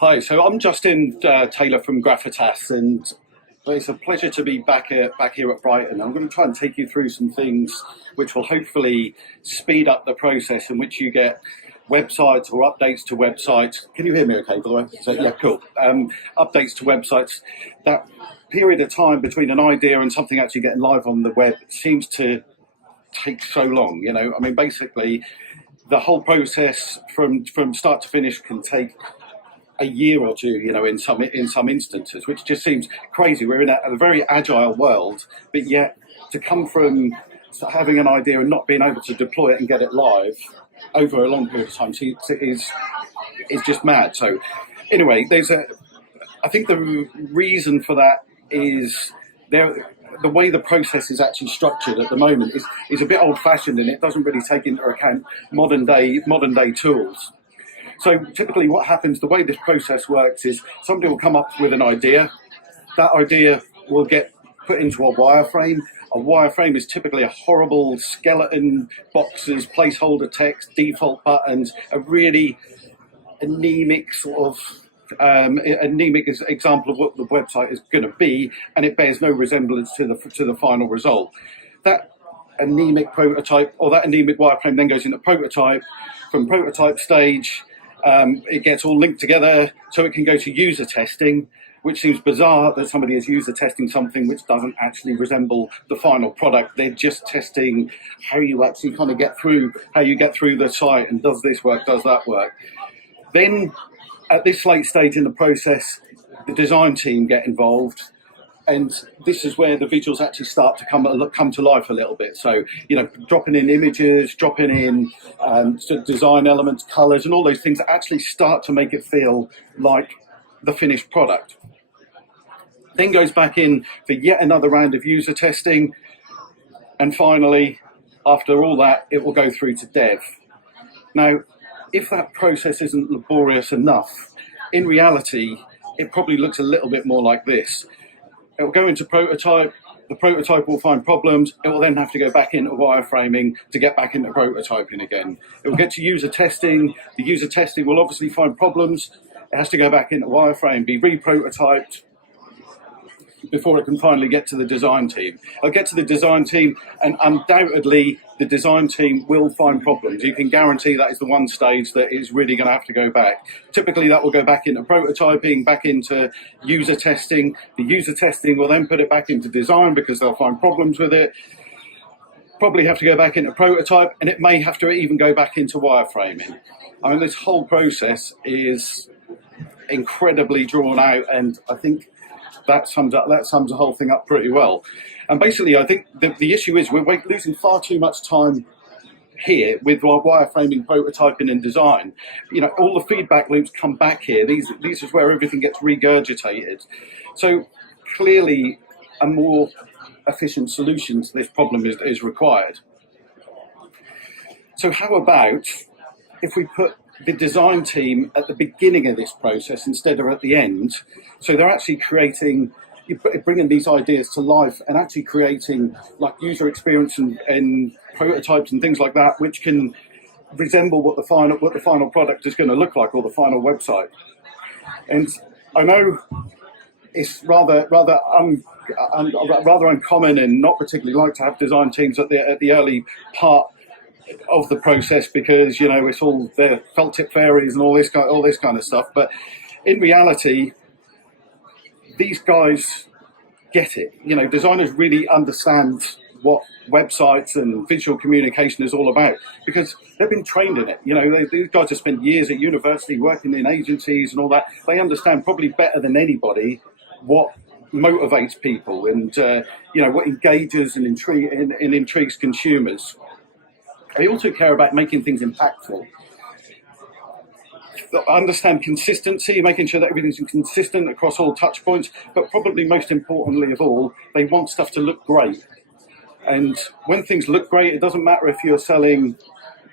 Hi, so I'm Justin Taylor from Graphitas, and it's a pleasure to be back here at Brighton. I'm going to try and take you through some things which will hopefully speed up the process in which you get websites or updates to websites. Can you hear me okay, by the way? So, yeah, cool. Updates to websites. That period of time between an idea and something actually getting live on the web seems to take so long. I mean, basically, the whole process from start to finish can take a year or two, in some instances, which just seems crazy. We're in a very agile world, but yet to come from having an idea and not being able to deploy it and get it live over a long period of time is just mad. So anyway, I think the reason for that is the way the process is actually structured at the moment is a bit old-fashioned, and it doesn't really take into account modern day tools. So typically what happens, the way this process works is somebody will come up with an idea. That idea will get put into a wireframe. A wireframe is typically a horrible skeleton, boxes, placeholder text, default buttons, a really anemic example of what the website is going to be, and it bears no resemblance to the final result. That anemic prototype or that anemic wireframe then goes into prototype. From prototype stage, it gets all linked together so it can go to user testing, which seems bizarre that somebody is user testing something which doesn't actually resemble the final product. They're just testing how you actually kind of get through the site, and does this work, does that work. Then at this late stage in the process, the design team get involved, and this is where the visuals actually start to come to life a little bit. So, dropping in images, dropping in design elements, colors, and all those things that actually start to make it feel like the finished product. Then goes back in for yet another round of user testing. And finally, after all that, it will go through to dev. Now, if that process isn't laborious enough, in reality, it probably looks a little bit more like this. It will go into prototype. The prototype will find problems. It will then have to go back into wireframing to get back into prototyping again. It will get to user testing. The user testing will obviously find problems. It has to go back into wireframe, be re-prototyped before it can finally get to the design team. It'll get to the design team, and undoubtedly the design team will find problems. You can guarantee that is the one stage that is really going to have to go back. Typically that will go back into prototyping, back into user testing. The user testing will then put it back into design because they'll find problems with it. Probably have to go back into prototype, and it may have to even go back into wireframing. I mean, this whole process is incredibly drawn out, and I think that sums the whole thing up pretty well. And basically, I think the issue is we're losing far too much time here with our wireframing, prototyping, and design. All the feedback loops come back here. These is where everything gets regurgitated. So clearly, a more efficient solution to this problem is required. So how about if we put the design team at the beginning of this process instead of at the end? So they're actually bringing these ideas to life and actually creating like user experience and prototypes and things like that, which can resemble what the final product is going to look like, or the final website. And I know it's rather uncommon and not particularly like to have design teams at the early part of the process, because it's all the felt tip fairies and all this kind of stuff. But in reality, these guys get it. Designers really understand what websites and visual communication is all about because they've been trained in it. These guys have spent years at university working in agencies and all that. They understand probably better than anybody what motivates people and what engages and intrigues consumers. They also care about making things impactful. Understand consistency, making sure that everything's consistent across all touch points, but probably most importantly of all, they want stuff to look great. And when things look great, it doesn't matter if you're selling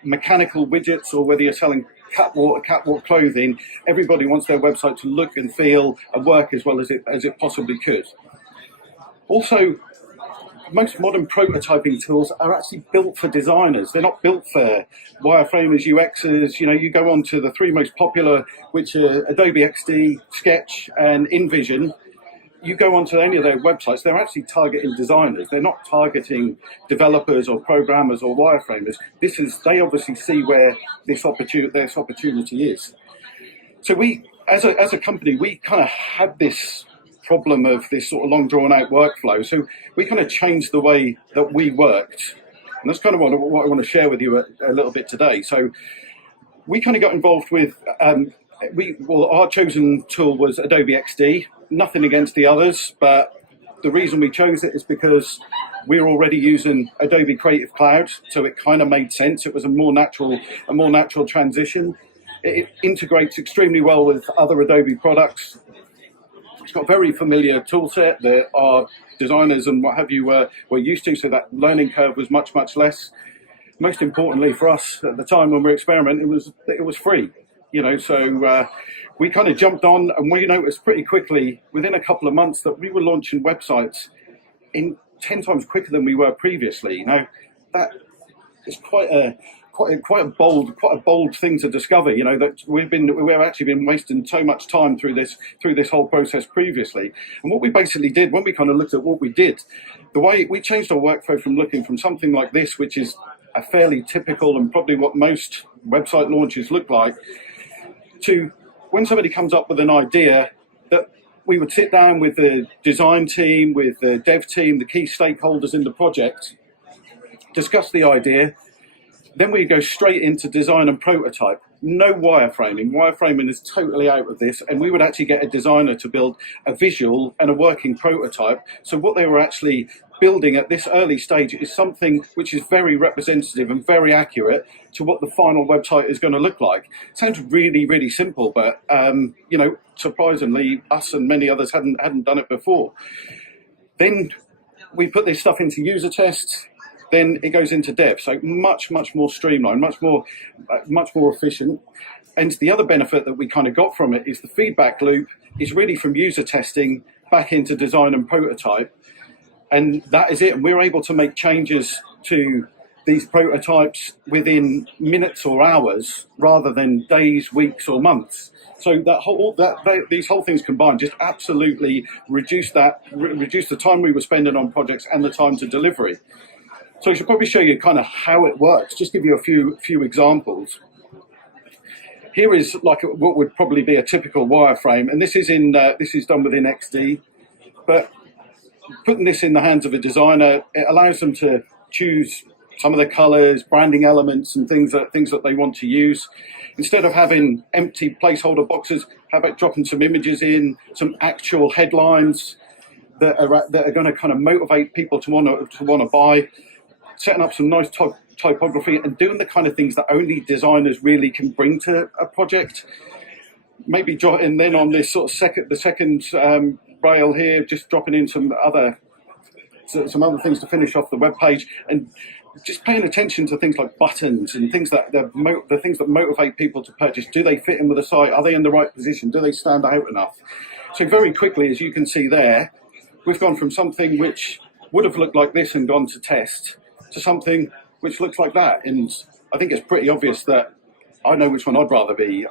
mechanical widgets or whether you're selling catwalk clothing. Everybody wants their website to look and feel and work as well as it possibly could. Also, most modern prototyping tools are actually built for designers. They're not built for wireframers, UXers. You know, you go on to the three most popular, which are Adobe XD, Sketch, and InVision. You go onto any of their websites, they're actually targeting designers. They're not targeting developers or programmers or wireframers. They obviously see where this opportunity is. So we, as a company, we kind of had this problem of this sort of long drawn out workflow. So we kind of changed the way that we worked. And that's kind of what I want to share with you a little bit today. So we kind of got involved with, our chosen tool was Adobe XD. Nothing against the others, but the reason we chose it is because we're already using Adobe Creative Cloud, so it kind of made sense. It was a more natural transition. It integrates extremely well with other Adobe products. It's got a very familiar tool set that our designers and what have you were used to, so that learning curve was much less. Most importantly for us at the time when we were experimenting it was free. You know, so we kind of jumped on, and we noticed pretty quickly, within a couple of months, that we were launching websites in 10 times quicker than we were previously. Now, that is quite a bold thing to discover. You know, that we've actually been wasting so much time through this whole process previously. And what we basically did when we kind of looked at what we did, the way we changed our workflow from looking from something like this, which is a fairly typical and probably what most website launches look like, to when somebody comes up with an idea, that we would sit down with the design team, with the dev team, the key stakeholders in the project, discuss the idea, then we go straight into design and prototype. No wireframing. Wireframing is totally out of this, and we would actually get a designer to build a visual and a working prototype. So what they were actually building at this early stage is something which is very representative and very accurate to what the final website is going to look like. It sounds really simple, but you know, surprisingly, us and many others hadn't done it before. Then we put this stuff into user tests. Then it goes into dev. So much more streamlined, much more efficient. And the other benefit that we kind of got from it is the feedback loop is really from user testing back into design and prototype. And that is it. And we're able to make changes to these prototypes within minutes or hours rather than days, weeks or months. So these whole things combined just absolutely reduce the time we were spending on projects and the time to delivery. So I should probably show you kind of how it works. Just give you a few examples. Here is like what would probably be a typical wireframe, and this is done within XD. But putting this in the hands of a designer, it allows them to choose some of the colors, branding elements, and things that they want to use. Instead of having empty placeholder boxes, how about dropping some images in, some actual headlines that are going to kind of motivate people to want to buy. Setting up some nice typography and doing the kind of things that only designers really can bring to a project. Maybe jotting then on this sort of the second rail here, just dropping in some other things to finish off the web page, and just paying attention to things like buttons and things the things that motivate people to purchase. Do they fit in with the site? Are they in the right position? Do they stand out enough? So very quickly, as you can see there, we've gone from something which would have looked like this and gone to test to something which looks like that. And I think it's pretty obvious that I know which one I would rather be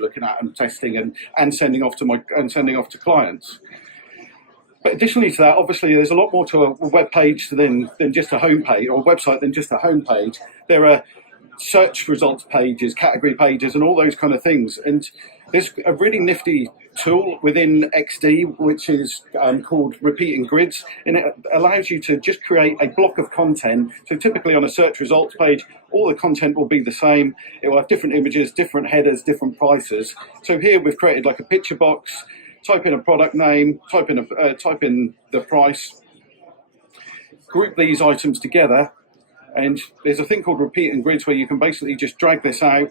looking at and testing and sending off to clients. But additionally to that, obviously there's a lot more to a web page than just a home page, or a website than just a home page. There are search results pages, category pages, and all those kind of things. And there's a really nifty tool within XD which is called repeating grids, and it allows you to just create a block of content. So typically on a search results page, all the content will be the same. It will have different images, different headers, different prices. So here we've created like a picture box. Type in a product name, type in the price, group these items together, and there's a thing called repeating grids where you can basically just drag this out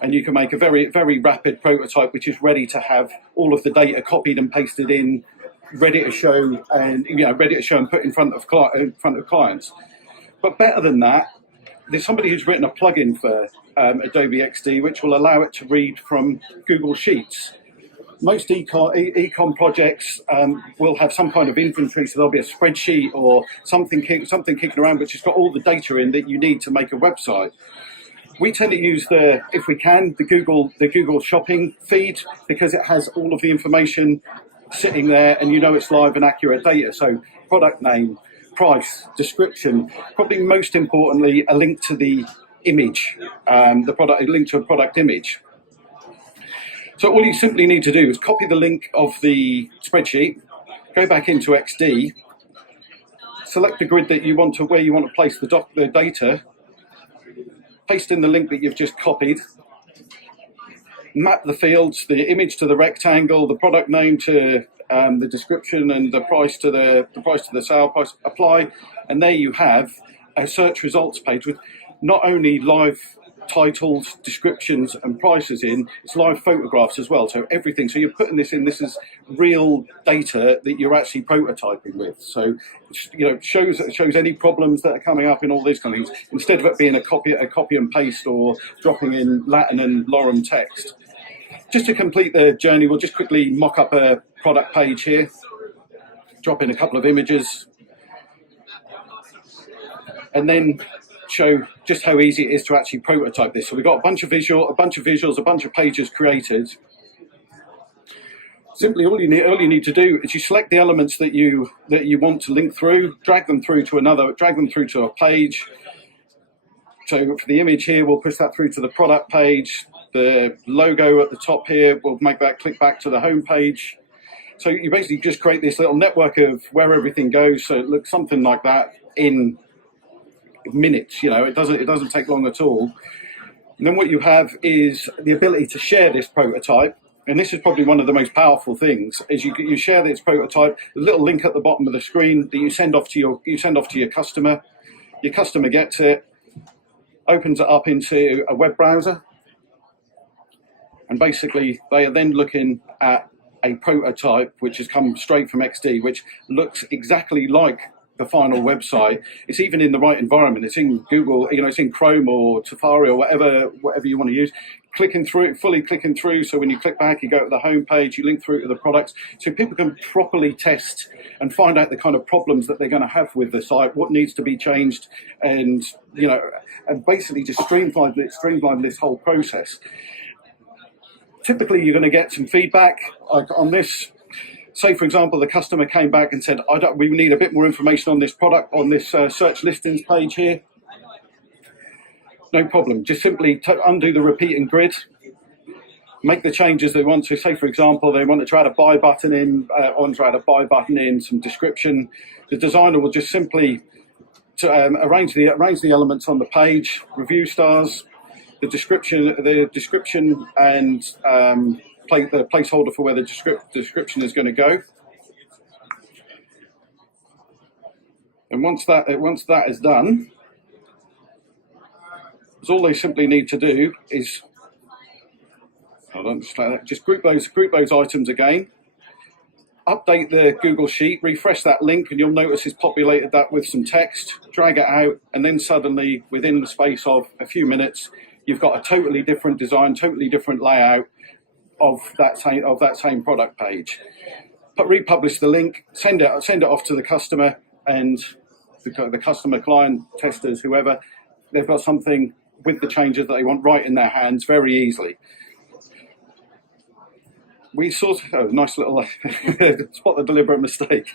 and you can make a very rapid prototype which is ready to have all of the data copied and pasted in, ready to show and put in front of clients. But better than that, there's somebody who's written a plugin for Adobe XD which will allow it to read from Google Sheets. Most ecom projects will have some kind of inventory, so there'll be a spreadsheet or something kicking around which has got all the data in that you need to make a website. We tend to use if we can, the Google Shopping feed, because it has all of the information sitting there, and you know it's live and accurate data. So product name, price, description, probably most importantly, a link to the image, a link to a product image. So all you simply need to do is copy the link of the spreadsheet, go back into XD, select the grid that you want to, where you want to place the data, paste in the link that you've just copied, map the fields, the image to the rectangle, the product name to the description, and the price to the sale price, apply, and there you have a search results page with not only live titles, descriptions and prices in, it's live photographs as well, so everything. So you're putting this in, this is real data that you're actually prototyping with. So it shows any problems that are coming up in all these kind of things, instead of it being a copy and paste or dropping in Latin and lorem text. Just to complete the journey, we'll just quickly mock up a product page here, drop in a couple of images, and then show just how easy it is to actually prototype this. So we've got a bunch of visuals, a bunch of pages created. Simply all you need to do is you select the elements that you want to link through, drag them through to a page. So for the image here, we'll push that through to the product page. The logo at the top here, we'll make that click back to the home page. So you basically just create this little network of where everything goes. So it looks something like that in minutes. It doesn't take long at all. And then what you have is the ability to share this prototype, and this is probably one of the most powerful things, is you share this prototype, the little link at the bottom of the screen that you send off to your customer. Your customer gets it, opens it up into a web browser, and basically they are then looking at a prototype which has come straight from XD, which looks exactly like the final website. It's even in the right environment. It's in Google, it's in Chrome or Safari or whatever you want to use. Fully clicking through. So when you click back, you go to the home page, you link through to the products, so people can properly test and find out the kind of problems that they're going to have with the site, what needs to be changed, and and basically just streamline this whole process. Typically, you're going to get some feedback on this. Say, for example, the customer came back and said, we need a bit more information on this product, on this search listings page here. No problem. Just simply undo the repeating grid, make the changes they want to. Say, for example, they want to try to buy button in, some description. The designer will just simply arrange the elements on the page, review stars, the description, and the placeholder for where the description is going to go. And once that is done, all they simply need to do is just group those items again, update the Google Sheet, refresh that link, and you'll notice it's populated that with some text, drag it out, and then suddenly, within the space of a few minutes, you've got a totally different design, totally different layout of that same product page. But republish the link, send it off to the customer, and the customer, client, testers, whoever, they've got something with the changes that they want right in their hands very easily. We nice little spot the deliberate mistake.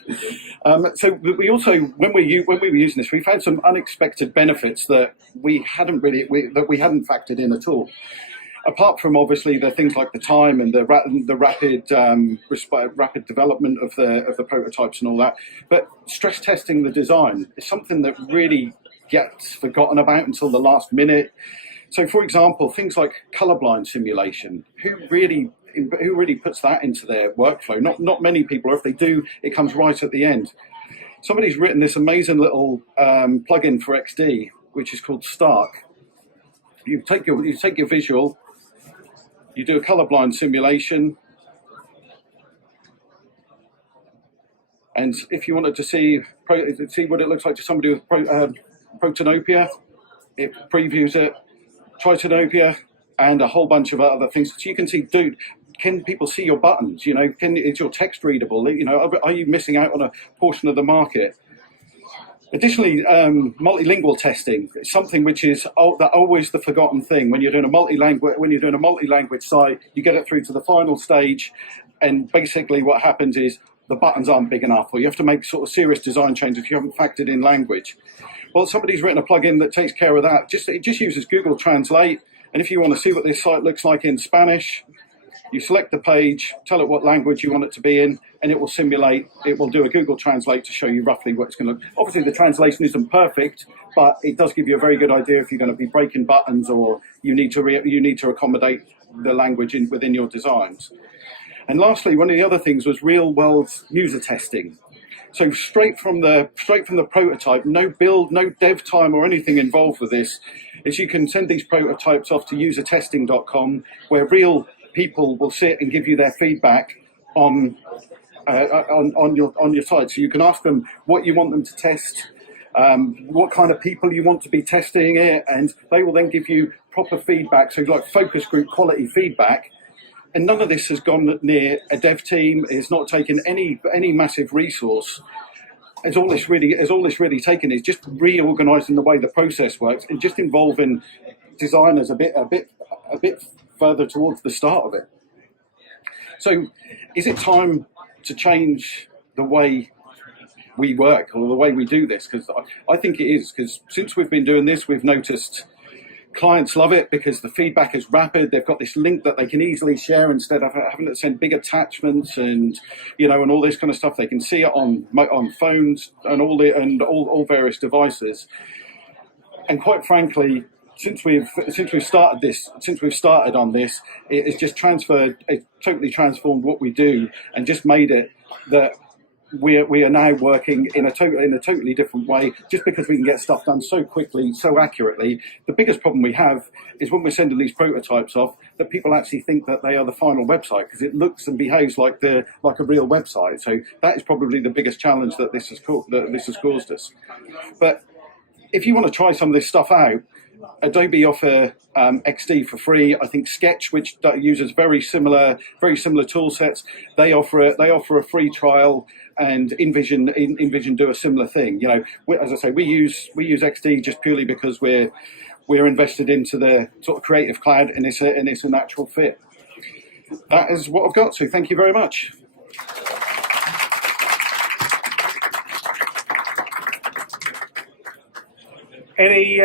So we also, when we were using this, we found some unexpected benefits that we hadn't factored in at all. Apart from obviously the things like the time and the rapid development of the prototypes and all that, but stress testing the design is something that really gets forgotten about until the last minute. So, for example, things like colorblind simulation. Who really puts that into their workflow? Not many people, or if they do, it comes right at the end. Somebody's written this amazing little plugin for XD, which is called Stark. You take your visual, you do a colorblind simulation, and if you wanted to see what it looks like to somebody with protanopia, it previews it, tritanopia, and a whole bunch of other things. So you can see, can people see your buttons? You know, is your text readable? You know, are you missing out on a portion of the market? Additionally, multilingual testing is something which is always the forgotten thing. When you're doing a multi-language site, you get it through to the final stage, and basically what happens is the buttons aren't big enough, or you have to make sort of serious design changes if you haven't factored in language. Well, somebody's written a plugin that takes care of that. It just uses Google Translate, and if you want to see what this site looks like in Spanish, you select the page, tell it what language you want it to be in, and it will simulate, it will do a Google Translate to show you roughly what it's going to look. Obviously, the translation isn't perfect, but it does give you a very good idea if you're going to be breaking buttons or you need to accommodate the language within your designs. And lastly, one of the other things was real-world user testing. So straight from the prototype, no build, no dev time or anything involved with this, is you can send these prototypes off to usertesting.com, where real people will sit and give you their feedback on your site. So you can ask them what you want them to test, what kind of people you want to be testing it, and they will then give you proper feedback. So like focus group quality feedback. And none of this has gone near a dev team. It's not taken any massive resource. As all this really taken is just reorganising the way the process works and just involving designers a bit further towards the start of it. So, is it time to change the way we work or the way we do this? Because I think it is. Because since we've been doing this, we've noticed clients love it because the feedback is rapid. They've got this link that they can easily share instead of having to send big attachments and all this kind of stuff. They can see it on phones and all various devices. And quite frankly, since we've started on this, it has just totally transformed what we do and just made it that we are now working in a totally different way, just because we can get stuff done so quickly, so accurately. The biggest problem we have is when we're sending these prototypes off, that people actually think that they are the final website, because it looks and behaves like a real website. So that is probably the biggest challenge that this has caused us. But if you want to try some of this stuff out, Adobe offer XD for free. I think Sketch, which uses very similar tool sets, they offer a free trial, and InVision do a similar thing. As I say, we use XD just purely because we're invested into the sort of Creative Cloud, and it's a natural fit. That is what I've got. So thank you very much. Any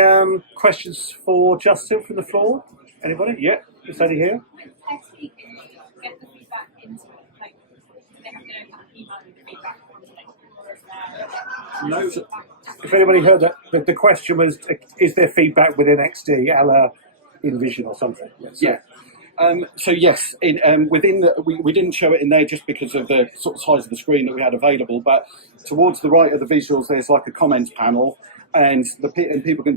questions for Justin from the floor? Anybody? Yeah, this lady here. Actually, can you get the feedback into like they have to know email the feedback from No. If anybody heard that, the question was, is there feedback within XD, a la InVision or something? Yes. Yeah. So yes, we didn't show it in there just because of the sort of size of the screen that we had available. But towards the right of the visuals, there's like a comments panel, and people can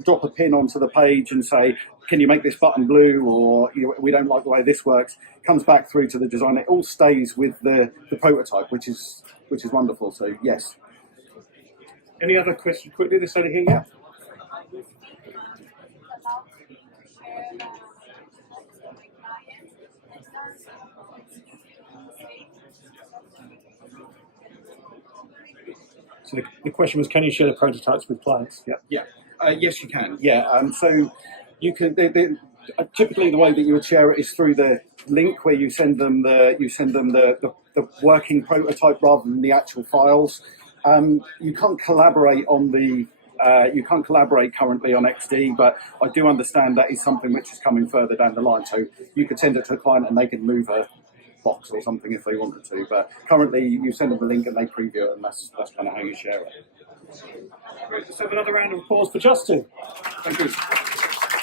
drop a pin onto the page and say, "Can you make this button blue?" or "We don't like the way this works." Comes back through to the design. It all stays with the prototype, which is wonderful. So yes. Any other questions quickly? This lady here. Yeah. So the question was, can you share the prototypes with clients? Yeah. Yeah. Yes, you can. Yeah. So you can. Typically, the way that you would share it is through the link where you send them the working prototype rather than the actual files. You can't collaborate on the. You can't collaborate currently on XD, but I do understand that is something which is coming further down the line. So you could send it to a client and they can move a box or something if they wanted to. But currently, you send them the link and they preview it, and that's kind of how you share it. Let's have another round of applause for Justin. Thank you.